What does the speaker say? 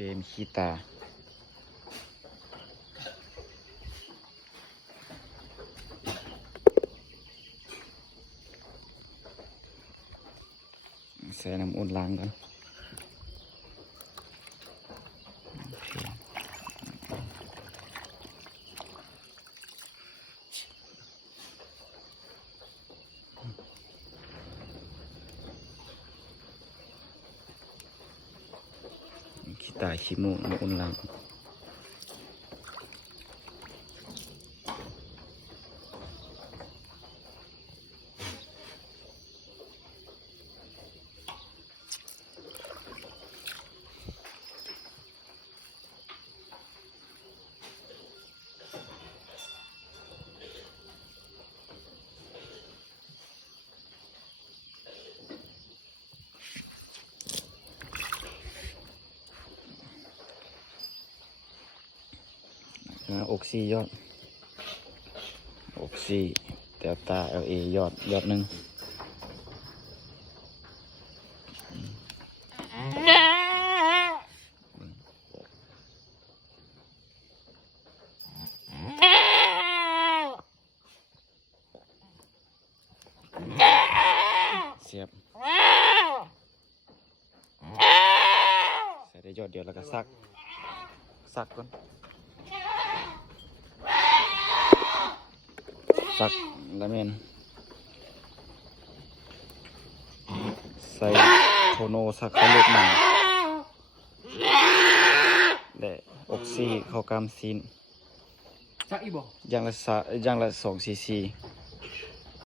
เบมคีตาใส่น้ำอุ่นล้างก่อนขี้ตาขี้มูกน้ำอุ่นล้างอกซี่ยอดอกซี่เดลต้าเอลเอยอดหนึ่งเสียบใส่ได้ยอดเดียวแล้วก็ซักก่อนซักแล้วเมนใส่โทโนซักเขาเล็กหน่อยและอกซี่เข้ากามซีนซักอีบ่อย่างละ2 cc